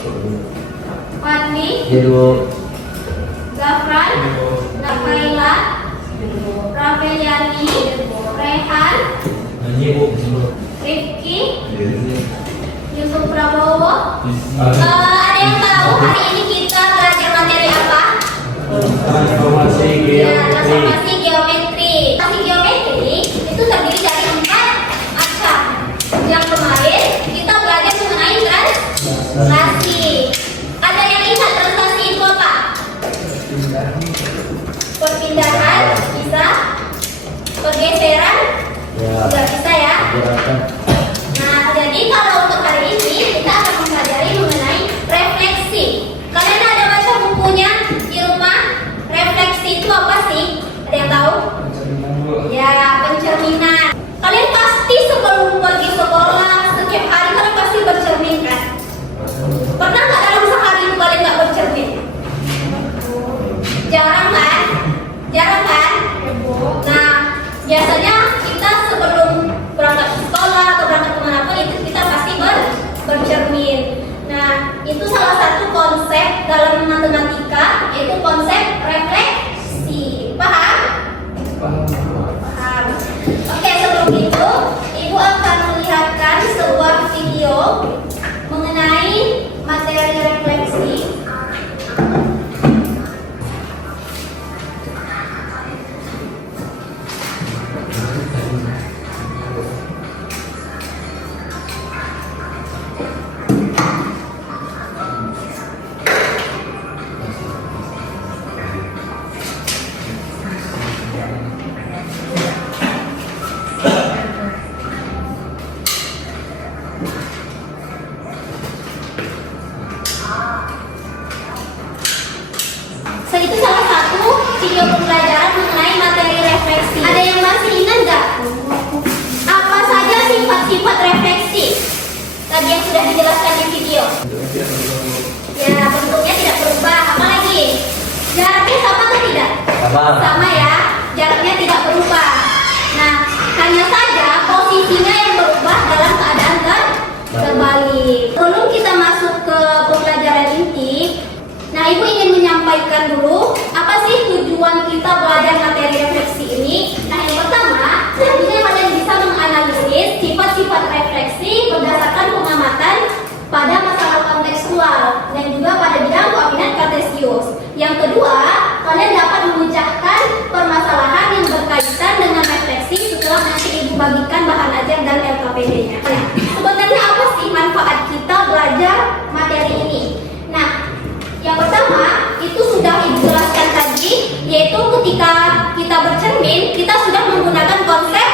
Wandi, Hidup. Gafran, Rafaela, Rafeliani, Rehan, Rifki, Yusuf Prabowo. Ada yang tahu hari ini kita belajar materi apa? Transformasi Ya, transformasi geometri. Transformasi geometri itu terdiri dari 4 aspek. Yang kemarin kita belajar mengenai translasi. Ada yang ingat translasi itu apa? Perpindahan bisa, pergeseran juga bisa ya. Nah, jadi kalau untuk hari ini kita akan mempelajari mengenai refleksi. Kalian ada baca bukunya di rumah? Refleksi itu apa sih? Ada yang tahu? Ya, pencerminan. Kalian pasti sebelum pergi sekolah setiap hari kalian pasti bercermin kan? Pernah nggak dalam sehari itu kalian nggak bercermin? Jarang kan? Jarang kan? Nah, biasanya kita sebelum berangkat sekolah atau berangkat kemanapun itu kita pasti bercermin. Nah, itu salah satu konsep dalam matematika, yaitu konsep refleksi. Paham? Paham. Oke, sebelum itu Ibu akan melihatkan sebuah video mengenai materi refleksi. Itu salah satu video pembelajaran mengenai materi refleksi. Ada yang masih ingat nggak? Apa saja sifat-sifat refleksi tadi yang sudah dijelaskan di video? Ya, bentuknya tidak berubah. Apa lagi? Jaraknya sama atau tidak? Sama ya, jaraknya tidak berubah. Nah, hanya saja posisinya yang berubah dalam keadaan terbalik. Sebelum kita masuk ke pembelajaran inti, nah, Ibu ingin menyampaikan dulu apa sih tujuan kita belajar materi refleksi ini. Nah, yang pertama, tentunya kalian bisa menganalisis sifat-sifat refleksi berdasarkan pengamatan pada masalah kontekstual dan juga pada bidang koordinat kartesius. Yang kedua, kalian dapat memecahkan permasalahan yang berkaitan dengan refleksi setelah nanti Ibu bagikan bahan ajar dan LKPD-nya. Nah, sebenarnya apa sih manfaat kita belajar materi ini? Nah, yang pertama, itu sudah Ibu jelaskan tadi, yaitu ketika kita bercermin, kita sudah menggunakan konsep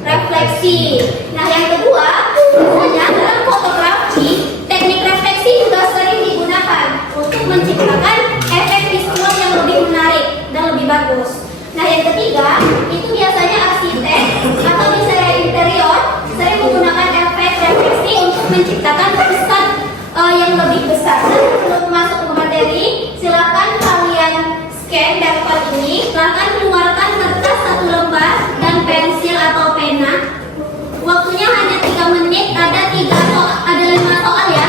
refleksi. Nah, yang kedua, misalnya dalam fotografi, teknik refleksi juga sering digunakan untuk menciptakan efek visual yang lebih menarik dan lebih bagus. Nah, yang ketiga, itu biasanya arsitek atau desainer interior sering menggunakan efek refleksi untuk menciptakan kesan yang lebih besar. Nah, sebelum masuk ke materi, silakan kalian scan daftar ini. Silakan keluarkan kertas 1 lembar dan pensil atau pena. Waktunya hanya 3 menit. Ada 5 soal ya.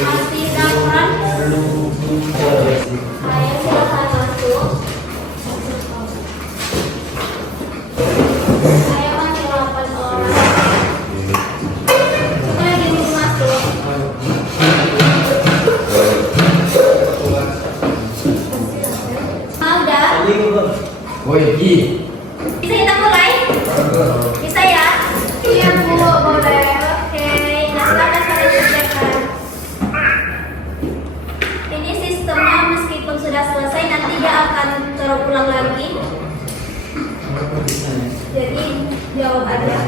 Masih daftar? Ayo silakan masuk. Saya masih 8 orang. Bisa kita mulai? Bisa ya? Iya Bu, boleh. Oke, nah silakan kalian kerjakan. Ini sistemnya meskipun sudah selesai nanti dia akan terulang lagi. Jadi jawab aja.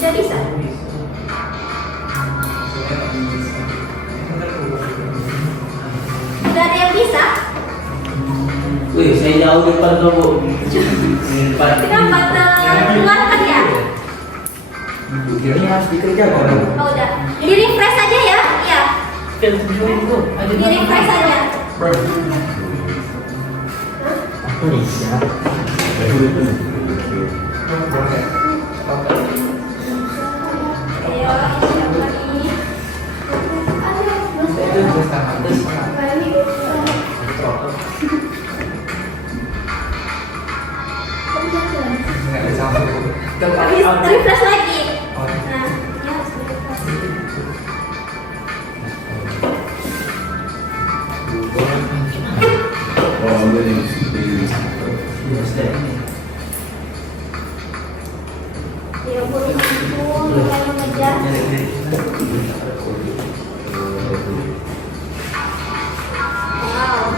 Sudah bisa? Sudah ada yang bisa? Wih, saya jauh depan tuh Bu. Kenapa keluarkan ya? Ini harus dikerjakan. Oh udah, di refresh aja ya? Iya. Di refresh aja. Bisa. Ayo, siapa nih? Refresh lagi. Nah, ya harus refresh. Ya boleh ampun, mulai mengejar. Wow.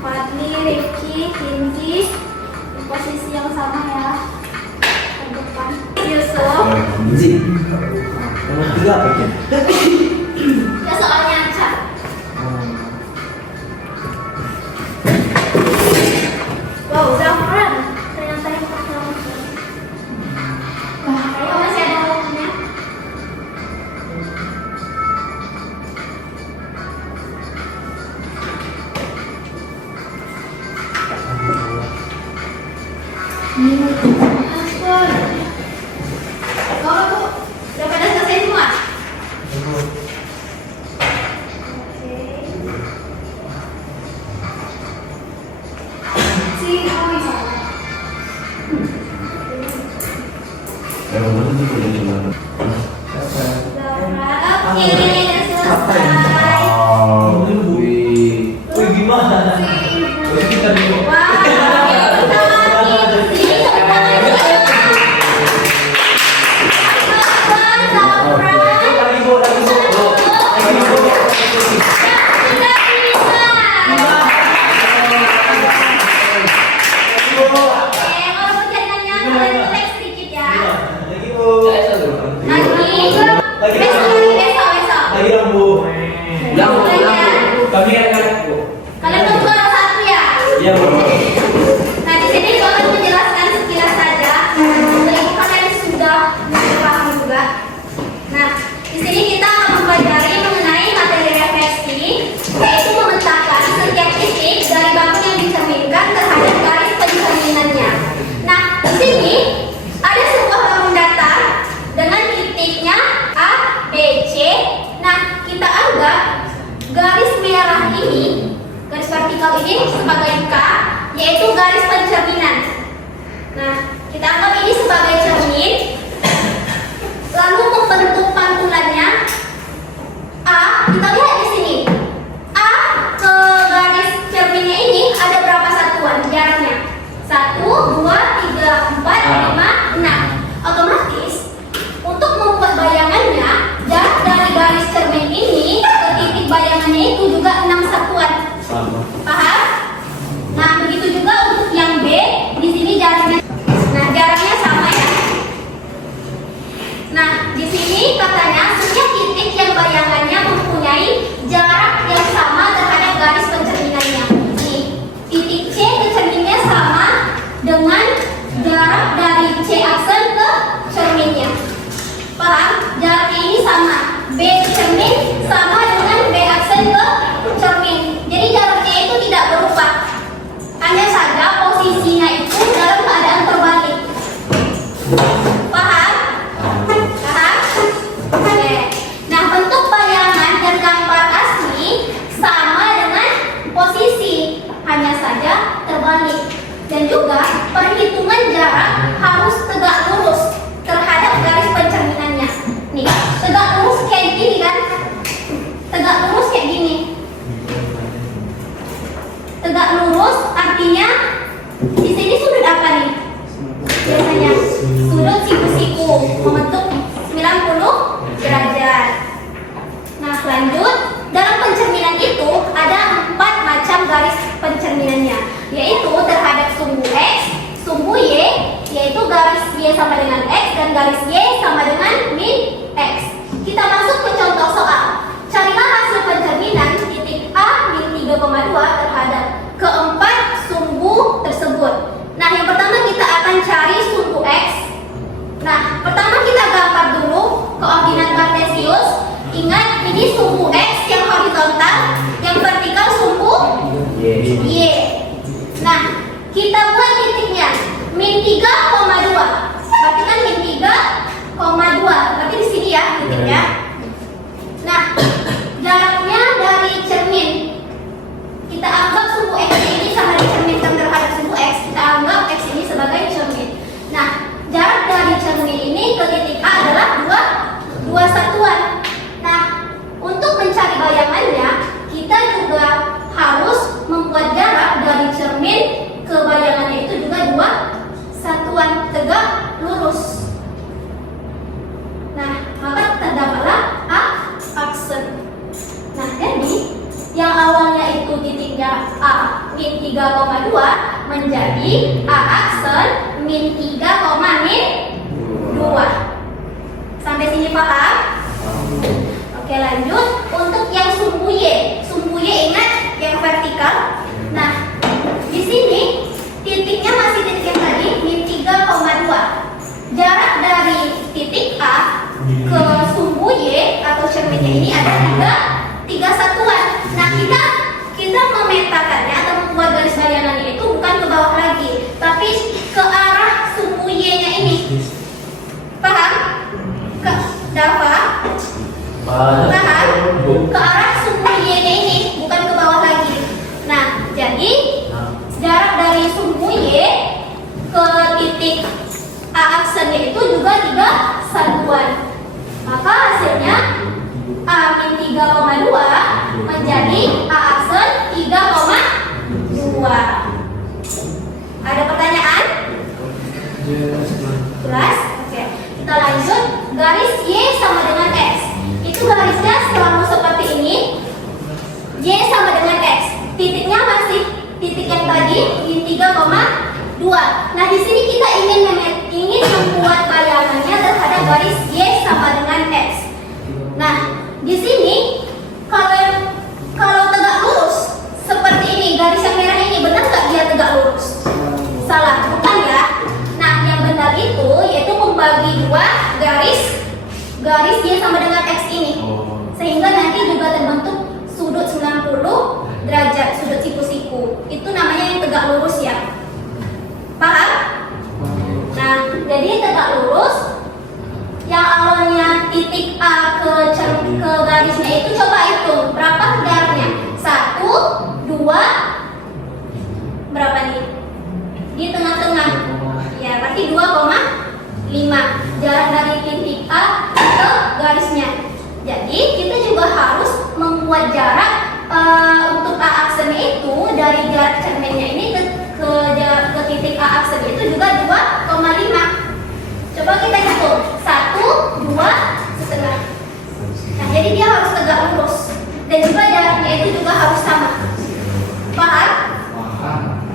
Fadli, Rifki, Kinji di posisi yang sama ya. Ke depan. Yusuf. Nomor 3 apa ya? Ya soalnya Aca. Wow, Zafran. Ternyata yang pertama. Ayo masih ada waktunya. Aspun. Kau tuh udah pada selesai semua? Oke. Si Boy salah. Zafran. Oke, selesai. Wih, gimana? Kita dulu. Wow, Kinji, tepuk tangan dulu. Zafran. Lagi, Bu. Tidak bisa. Oke, kalau mau jaringannya kalian relax sedikit ya. Lagi, Bu. Lagi. Besok. Lagi dong, Bu. Kami akan, Bu. Kalian tunggu orang satu ya. Iya, Bu. Nah, di sini gue akan menjelaskan sekilas saja. Meskipun kalian sudah paham juga. Nah, di sini kita akan mempelajari mengenai materi refleksi, yaitu memetakan setiap titik dari bangun yang dicerminkan terhadap garis pencerminannya. Nah, di sini ada sebuah bangun datar dengan titiknya A, B, C. Nah, kita anggap garis merah ini, garis vertikal ini sebagai K, yaitu garis pencerminan. Nah, kita anggap ini sebagai cermin. Lalu membentuk pantulannya A, kita lihat di sini. A ke garis cerminnya ini ada berapa satuan jaraknya? 1, 2, 3, 4, 5, 6. Otomatis untuk membuat bayangannya, jarak dari garis cermin ini ke titik bayangannya itu juga 6 satuan. Sama. Paham? Nah, begitu juga untuk yang B, di sini jaraknya. Nah, jaraknya sama ya. Nah, di sini katanya setiap titik yang bayangannya mempunyai jarak yang sama terhadap garis pencerminannya. Nih, titik C ke cerminnya sama dengan jarak dari C aksen ke cerminnya. Paham? Jaraknya ini sama. B ke cermin sama dengan B aksen ke cermin. Jadi jaraknya itu tidak berubah. Hanya saja posisinya itu dalam keadaan terbalik. Paham? Paham? Oke. Nah, bentuk bayangan dan gambar asli sama dengan posisi, hanya saja terbalik. Dan juga perhitungan jarak harus tegak lurus terhadap garis pencerminannya. Nih, tegak lurus kayak gini kan? Tegak lurus kayak gini. Tegak lurus artinya di sini sudut apa nih? Biasanya sudut siku-siku membentuk 90 derajat. Nah, lanjut, dalam pencerminan itu ada 4 macam garis pencerminannya, yaitu terhadap sumbu X, sumbu Y, yaitu garis kita buat titiknya min 3,2. Berarti kan min 3,2. Berarti di sini ya titiknya. Nah, jaraknya dari cermin, kita anggap sumbu X ini sama dengan cermin terhadap sumbu X. Kita anggap X ini sebagai cermin. Nah, jarak dari cermin ini ke titik A adalah dua satuan. Nah, untuk mencari bayangannya, kita juga harus membuat jarak dari cermin ke bayangannya itu juga 2 satuan tegak lurus. Nah, maka terdapatlah aksen. Nah, jadi yang awalnya itu titiknya A min 3,2 menjadi A aksen min 3,2. Sampai sini paham? Oke, lanjut. Untuk yang sumbu Y. Sumbu Y ingat yang vertikal. Nah, di sini titiknya masih titik yang tadi min 3,2. Jarak dari titik A ke sumbu Y atau cerminnya ini ada 3 satuan. Nah, kita memetakannya atau membuat garis bayangannya itu bukan ke bawah lagi, tapi ke arah sumbu Y-nya ini. Paham? Dafa? Paham? Ke arah sumbu Y-nya ini, bukan ke bawah lagi. Nah, jadi jarak dari sumbu Y ke titik A aksennya itu juga 3 satuan. Maka hasilnya A min 3,2 menjadi A aksen 3,2. Ada pertanyaan? Jelas? Oke. Kita lanjut. Garis Y sama dengan X. Itu garisnya selalu seperti ini. Y sama dengan X. Titiknya masih titik yang tadi min 3,2. Nah, di sini kita ingin membuat bayangannya terhadap garis Y sama dengan X. Nah, di sini kalau tegak lurus seperti ini, garis yang merah ini, benar nggak dia tegak lurus? Salah, bukan ya? Nah, yang benar itu yaitu membagi 2 garis Y sama dengan X ini, sehingga nanti juga terbentuk sudut 90 derajat, sudut siku-siku. Itu namanya yang tegak lurus ya. Paham? Nah, jadi tegak lurus yang awalnya titik A ke garisnya itu, coba hitung berapa jaraknya? 1, 2, berapa nih? Di tengah-tengah. Ya, berarti 2,5 jarak dari titik A ke garisnya. Jadi kita juga harus membuat jarak untuk A aksennya itu dari jarak cerminnya ini ke titik A aksen itu juga 2,5. Coba kita hitung 1, 2, setengah. Nah, jadi dia harus tegak lurus dan juga jaraknya itu juga harus sama. Paham?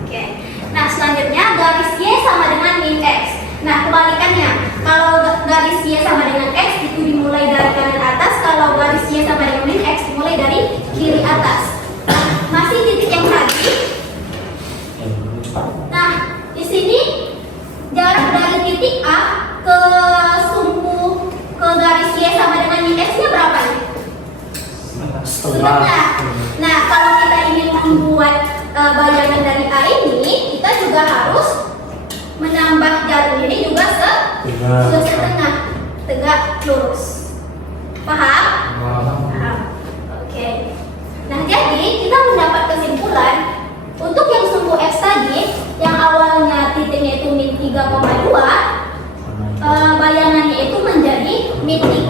Oke. Nah, selanjutnya garis Y sama dengan min X. Nah, kebalikannya. Kalau garis Y sama dengan X itu dimulai dari kanan atas, kalau garis Y sama dengan min X dimulai dari kiri atas. Nah, masih titik yang tadi. Nah, di sini jarak dari titik A ke sumbu ke garis Y sama dengan min X-nya berapa nih? Setengah. Nah, kalau kita ingin membuat bayangan dari A ini, kita juga harus menambah jarum ini juga setengah, tegak lurus. Paham? Paham. Oke. Nah, jadi kita mendapat kesimpulan untuk yang sumbu X tadi yang awalnya titiknya itu min 3,2, bayangannya itu menjadi min 3,2.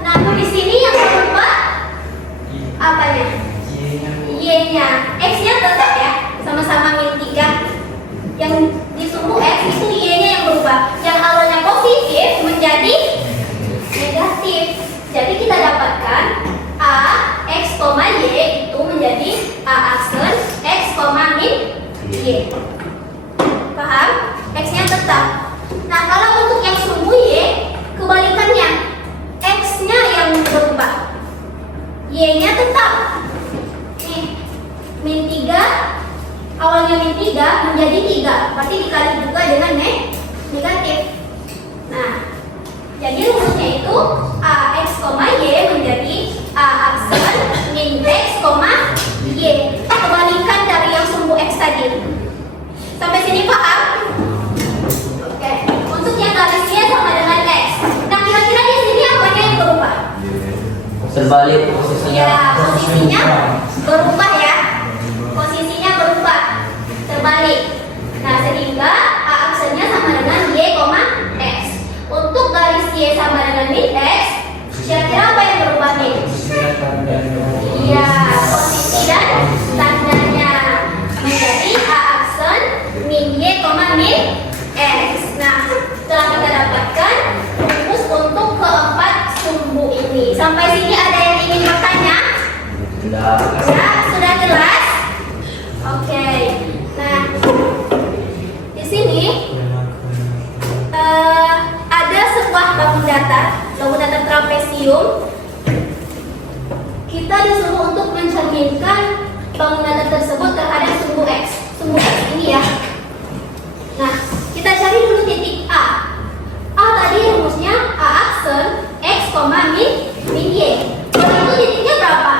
Nah, di sini yang berubah apanya? Y-nya. X-nya tetap ya, sama-sama min 3. Yang di sumbu X itu Y-nya yang berubah. Yang awalnya positif menjadi negatif. Jadi kita dapatkan A X, Y itu menjadi A aksen X, min Y. Paham? X-nya tetap. Nah, kalau untuk yang sumbu Y, kebalikannya. X-nya yang berubah. Y-nya tetap. Nih, min 3, awalnya min 3 menjadi 3. Berarti dikali juga dengan negatif. Nah, jadi rumusnya itu A X, Y menjadi A aksen min X, Y. Kebalikan dari yang sumbu X tadi. tadi. Sampai sini paham? Oke. Untuk yang garisnya sama dengan X. Nah, kira-kira di sini apanya yang berubah? Terbalik posisinya. Ya, posisinya berubah ya. Posisinya berubah. Terbalik. Nah, sehingga A aksennya sama dengan Y, X. Untuk garis Y sama dengan min X, kira-kira apa yang berubah nih? Iya, posisi dan tandanya menjadi A aksen min Y, min X. Nah, telah kita dapatkan rumus untuk keempat sumbu ini. Sampai sini ada yang ingin bertanya? Sudah. Ya, sudah jelas? Oke. Nah, di sini ada sebuah bangun datar trapesium. Kita disuruh untuk mencerminkan bangun datar tersebut terhadap sumbu X. Sumbu X ini ya. Nah, kita cari dulu titik A. A tadi rumusnya A aksen X, min Y. Kalau itu titiknya berapa?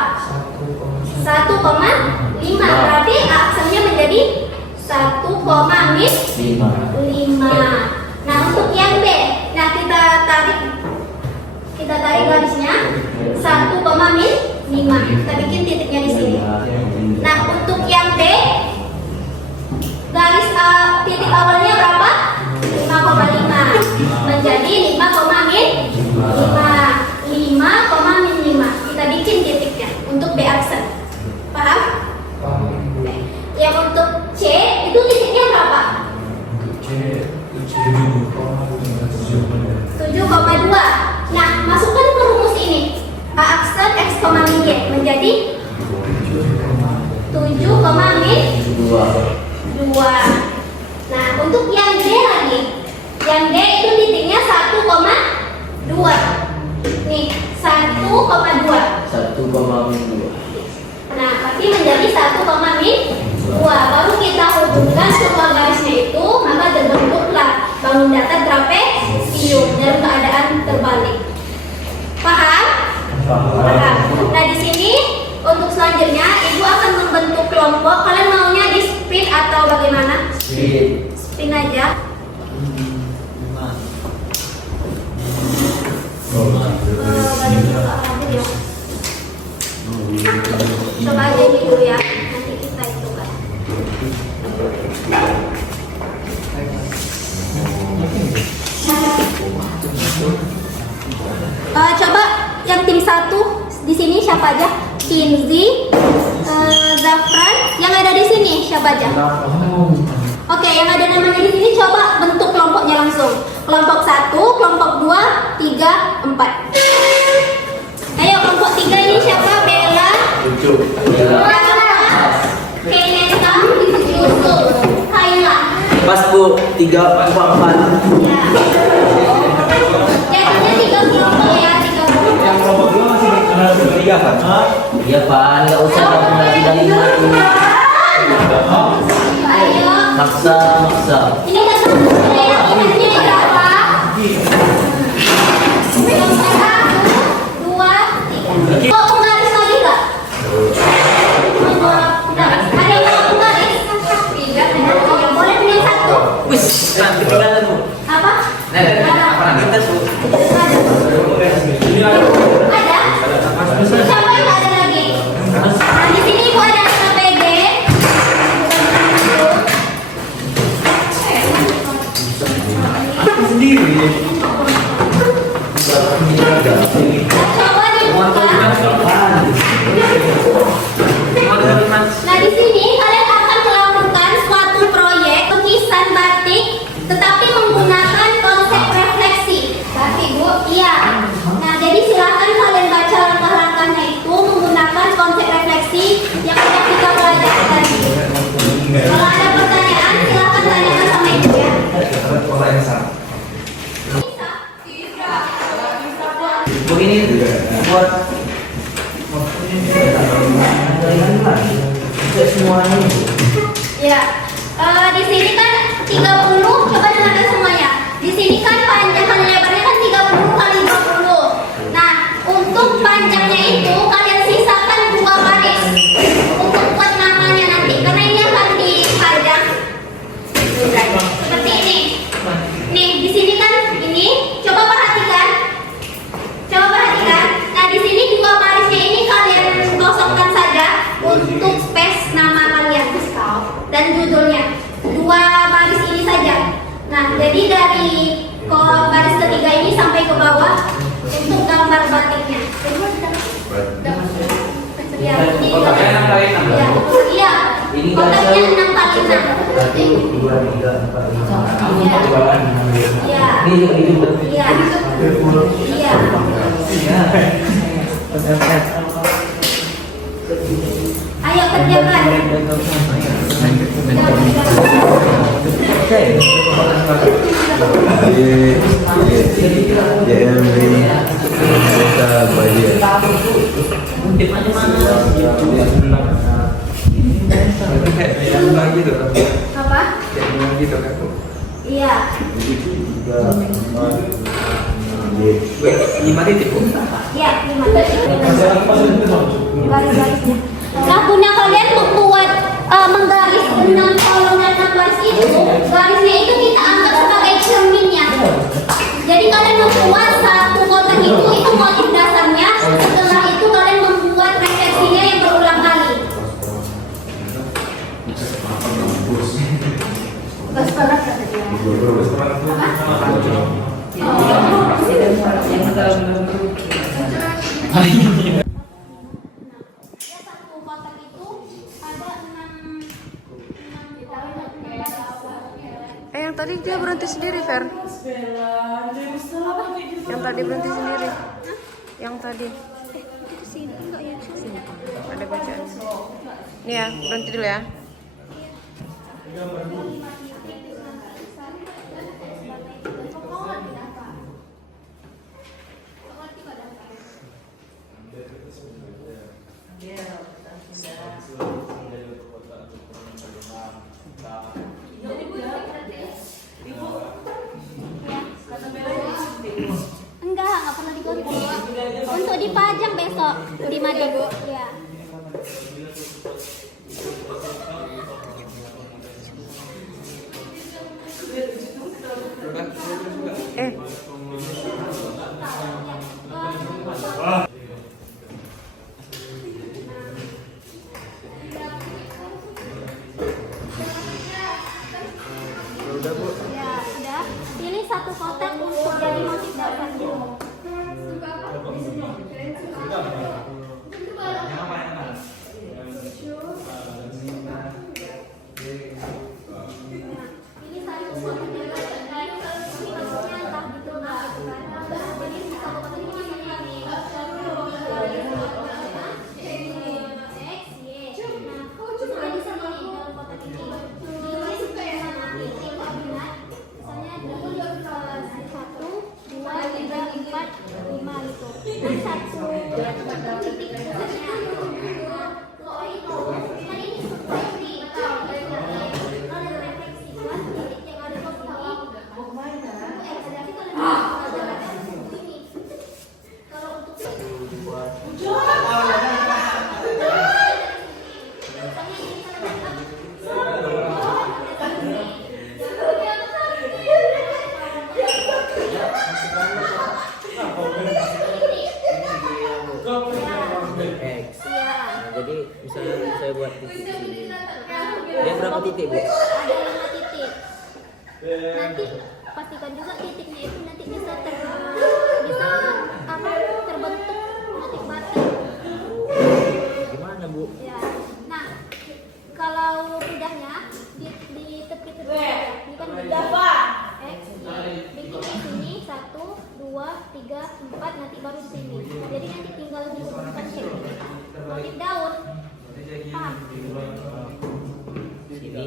1,5. Berarti A aksennya menjadi 1,5. Nah, untuk yang B, nah kita tarik garisnya 1,5. Kita bikin titiknya di sini. Nah, untuk yang D, garis titik awalnya berapa? 5,5 menjadi 5,5. Kita bikin titiknya untuk B aksen. Paham? Oke. Yang untuk C itu titiknya berapa? 7,2. Nah, masukkan ke rumus ini. A aksen X, min Y menjadi 7,2. Nah, untuk yang D lagi. Yang D itu titiknya 1,2. Nih, 1,2. 1,2. Nah, berarti menjadi 1,2. Baru kita hubungkan semua garisnya itu, maka terbentuklah bangun datar trapesium dalam keadaan terbalik. Paham? Paham. Nah, di sini untuk selanjutnya ibu akan membentuk kelompok. Kalian maunya di spin atau bagaimana? Spin aja. Coba aja ini dulu ya. Nanti kita hitung. Coba yang tim 1 di sini siapa aja? Kinzi, Zafran. Yang ada di sini siapa aja? Oke, yang ada namanya di sini coba bentuk kelompoknya langsung. Kelompok 1, kelompok 2, 3, 4. Ayo kelompok 3 ini siapa? Bella, Kenesa, Yusuf, Kayla. Pas Bu, 3, 4. Ya. Jadinya 3 kelompok ya, 3 kelompok. Yang kelompok 2 masih ada 3 kan? Iya Pak, nggak usah gabung lagi dari 5 tuh. Ayo. Maksa. Ini kan saya ingatnya berapa? Kelompok 1, 2, 3. Mau penggaris lagi nggak? Penggaris. Ada yang mau penggaris? Tidak. Boleh pilih 1. Wis, nanti tinggal Bu. Apa? Apa nanti tes Bu? Ada? Siapa yang ada lagi? Nah, di sini ibu ada KPD. Sendiri. Coba dibuka. Nah, di sini kalian akan melakukan suatu proyek lukisan batik, tetapi menggunakan konsep refleksi. Batik Bu? Iya. Nah, jadi silakan kalian baca langkah-langkahnya itu menggunakan konsep refleksi yang sudah kita pelajari tadi. Kalau ada pertanyaan, silakan tanyakan sama ibu ya. Pola yang sama. Begini buat semuanya. Ya, di sini kan 30. Coba dengarkan semuanya. Di sini kan panjang lebarnya kan 30 kali 20. Nah, untuk panjangnya itu kalian sisakan 2 baris untuk buat namanya nanti. Karena ini akan dua baris ini saja. Nah, jadi dari baris ketiga ini sampai ke bawah untuk gambar batiknya. Ya, ini Kotaknya 6 kali 6. ya, iya. Ini Kotaknya 6 kali 6. 1, 2, 3, 4, 5. Iya. Iya. Ini juga. Iya. Iya. Ayo kerjakan. JMB Desa Badia. Yang lagi tuh. Apa? Yang lagi tuh kan. Iya. 5 titik. Iya, 5 titik. Garis-garisnya. Nah, punya kalian membuat menggaris 6 kolom dan 6 baris itu, garisnya itu kita anggap sebagai cerminnya. Jadi kalian membuat satu kotak itu motif dasarnya. Setelah itu kalian membuat refleksinya yang berulang kali. Satu kotak itu ada 6 yang tadi dia berhenti sendiri, Fer. Yang tadi berhenti sendiri. Yang tadi. sini enggak ya? Sini. Ada bacaan. Nih ya, berhenti dulu ya. Enggak perlu digunting. Untuk dipajang besok di Madep. Ya. Eh, Ya, sudah. Pilih satu kotak untuk jadi motif dasarnya. Pilih satu kotak yang entah gitu enggak. Jadi satu kotak ini masanya ini. X, Y. Nah, coba di sini nih dalam kotak ini. Tulis sama titik koordinat. Misalnya di 1, 2, 3, 4, 5 gitu. Nah, satu titik misalnya. Kalau itu, kan ini seperti kalau ada refleksi kan titik yang ada di sini. X, berarti kalau ada ini. Kalau untuk X. Jadi misalnya saya buat titik sini. Dia berapa titik, Bu? Ada 5 titik. Nanti pastikan juga titiknya itu nanti bisa terbentuk motif batik. Gimana, Bu? Ya. Nah, kalau lidahnya di tepi-tepi aja. Ini kan lidah. X, bikin di sini 1, 2, 3, 4 nanti baru di sini. Jadi nanti tinggal dihubungkan kayak gini. Motif daun. Paham?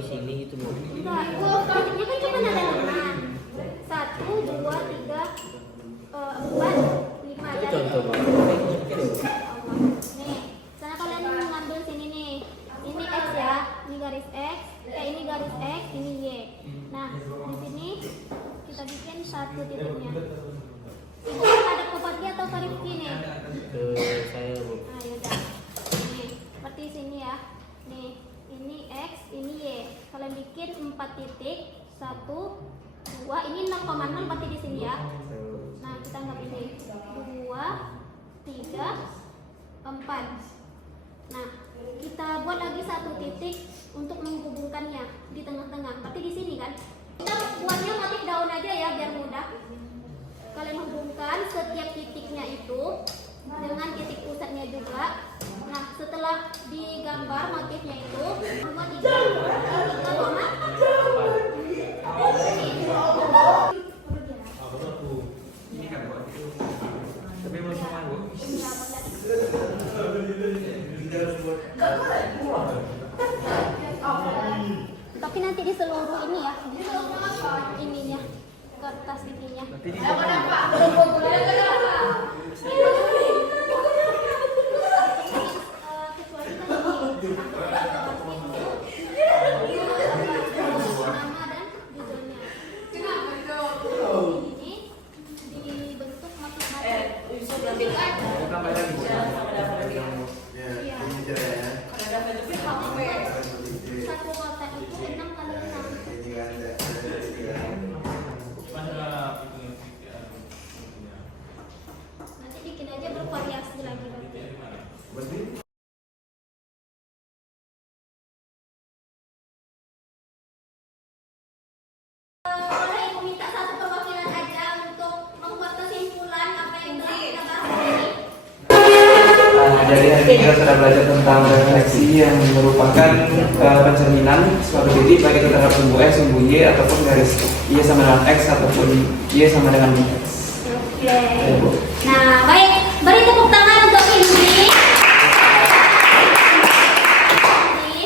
Sini gitu, Bu. Enggak, titiknya kan cuma ada 5. 1, 2, 3, 4, 5. Itu contoh, Bu. Nih, sana kalian mengambil sini nih. Ini X ya, ini garis X, ini garis X, ini Y. Nah, di sini kita bikin satu titiknya. Itu ada Kopati atau Karifki nih? Saya, Bu. Nah, yaudah. Nih, seperti sini ya. Nih, ini X, ini Y. Kalian bikin 4 titik. 1, 2, ini 0,0 berarti di sini ya. Nah, kita anggap ini 2, 3, 4. Nah, kita buat lagi satu titik untuk menghubungkannya di tengah-tengah. digambar motifnya itu semua digambar. Ini kan Bu. Tapi mau sama Bu. Tapi nanti di seluruh ini ya, di seluruh ininya, kertas ininya. Nanti di Kecuali kan ini nama dan judulnya. Ini dibentuk motif tambah lagi Bu. satu kotak itu 6 kali 6. Nanti bikin aja bervariasi lagi berarti. Boleh Ibu minta satu perwakilan aja untuk membuat kesimpulan apa yang telah kita bahas hari ini. Jadi hari ini kita sudah belajar tentang refleksi yang merupakan pencerminan suatu titik baik itu terhadap sumbu X, sumbu Y ataupun garis Y sama dengan X ataupun Y sama dengan X. Oke. Nah, baik. Beri tepuk tangan untuk Indri.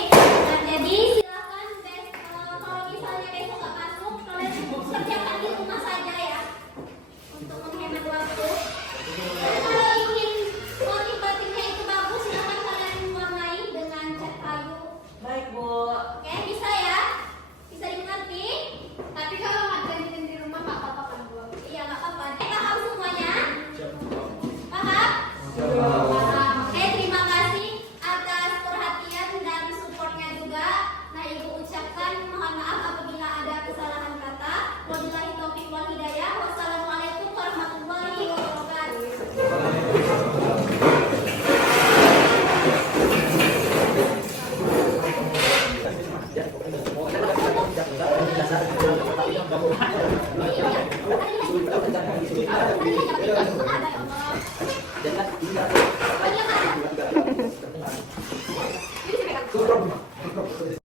Nah, jadi silakan kalau misalnya besok nggak masuk, kalian kerjakan di rumah saja ya, untuk menghemat waktu. Dan kalau ingin motif batiknya itu bagus, silakan kalian warnai dengan cat kayu. Baik, Bu. Oke, bisa ya? Bisa dimengerti? Tapi kalau ngerjain di rumah nggak apa-apa kan, Bu? Iya, nggak apa-apa. Paham semuanya? Paham? Paham. Oke, terima kasih atas perhatian dan supportnya juga. Nah, Ibu ucapkan mohon maaf apabila ada kesalahan kata. Wabillahi taufiq wal hidayah. Wassalamualaikum warahmatullahi wabarakatuh. Ada ya Allah.